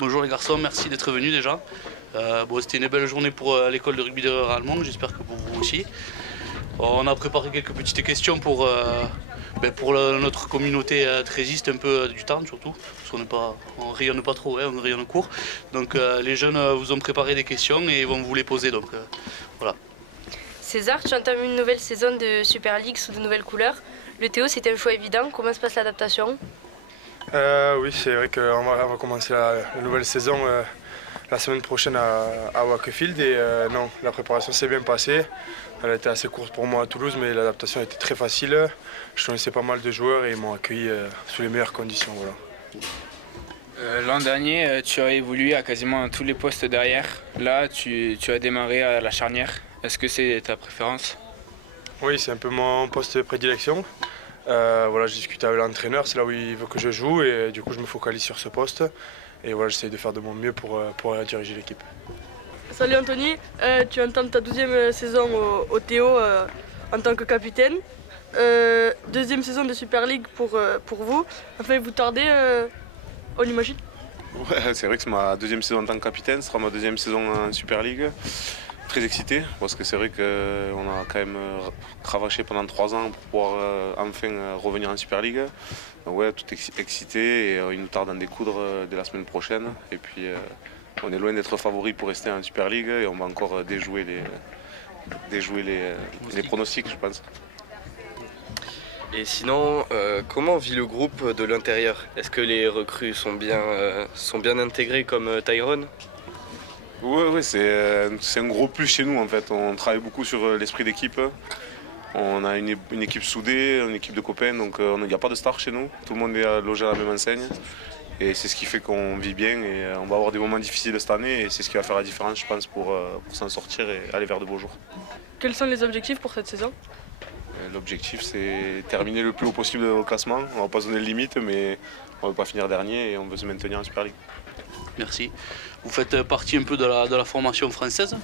Bonjour les garçons, merci d'être venus déjà. C'était une belle journée pour l'école de rugby de Allemande, j'espère que pour vous aussi. On a préparé quelques petites questions pour notre communauté trésiste, un peu du Tarn surtout, parce qu'on rayonne pas trop, on rayonne court. Donc les jeunes vous ont préparé des questions et ils vont vous les poser, donc voilà. César, tu entames une nouvelle saison de Super League sous de nouvelles couleurs. Le Théo, c'était un choix évident. Comment se passe l'adaptation? Oui, c'est vrai qu'on va commencer la nouvelle saison la semaine prochaine à Wakefield et non, la préparation s'est bien passée. Elle a été assez courte pour moi à Toulouse, mais l'adaptation a été très facile. Je connaissais pas mal de joueurs et ils m'ont accueilli sous les meilleures conditions. Voilà. L'an dernier, tu as évolué à quasiment tous les postes derrière. Là, tu as démarré à la charnière. Est-ce que c'est ta préférence? Oui, c'est un peu mon poste de prédilection. Voilà, j'ai discuté avec l'entraîneur, c'est là où il veut que je joue et du coup je me focalise sur ce poste. Et voilà, j'essaie de faire de mon mieux pour diriger l'équipe. Salut Anthony, tu entames ta 12e saison au Théo en tant que capitaine. Deuxième saison de Super League pour vous. Enfin, vous tardez, on imagine? Ouais, c'est vrai que c'est ma deuxième saison en tant que capitaine, ce sera ma deuxième saison en Super League. Très excité parce que c'est vrai qu'on a quand même cravaché pendant 3 ans pour pouvoir enfin revenir en Super League. Donc ouais, tout excité et il nous tarde d'en découdre dès la semaine prochaine. Et puis on est loin d'être favori pour rester en Super League et on va encore déjouer les pronostics, je pense. Et sinon, comment vit le groupe de l'intérieur? Est-ce que les recrues sont bien intégrées comme Tyrone? Oui, c'est un gros plus chez nous en fait. On travaille beaucoup sur l'esprit d'équipe. On a une équipe soudée, une équipe de copains, donc il n'y a pas de star chez nous. Tout le monde est logé à la même enseigne. Et c'est ce qui fait qu'on vit bien et on va avoir des moments difficiles cette année et c'est ce qui va faire la différence, je pense, pour s'en sortir et aller vers de beaux jours. Quels sont les objectifs pour cette saison? L'objectif, c'est terminer le plus haut possible au classement. On ne va pas se donner de limite, mais on ne veut pas finir dernier et on veut se maintenir en Super League. Merci. Vous faites partie un peu de la formation française.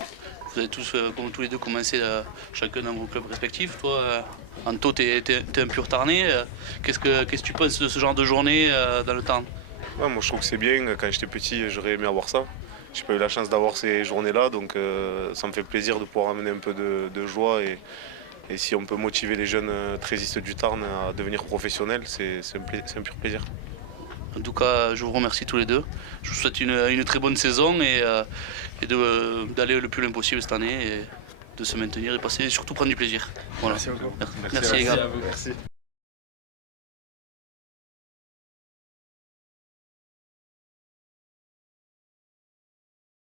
Vous avez tous, comme tous les deux, commencé chacun dans vos clubs respectifs. Toi, Anto, tu es un pur Tarnais. Qu'est-ce que tu penses de ce genre de journée dans le Tarn? Ouais, moi, je trouve que c'est bien. Quand j'étais petit, j'aurais aimé avoir ça. Je n'ai pas eu la chance d'avoir ces journées-là, donc ça me fait plaisir de pouvoir amener un peu de joie. Et si on peut motiver les jeunes trésistes du Tarn à devenir professionnels, c'est un pur plaisir. En tout cas, je vous remercie tous les deux. Je vous souhaite une très bonne saison et d'aller le plus loin possible cette année et de se maintenir et surtout prendre du plaisir. Voilà. Merci beaucoup. Merci les gars. Merci.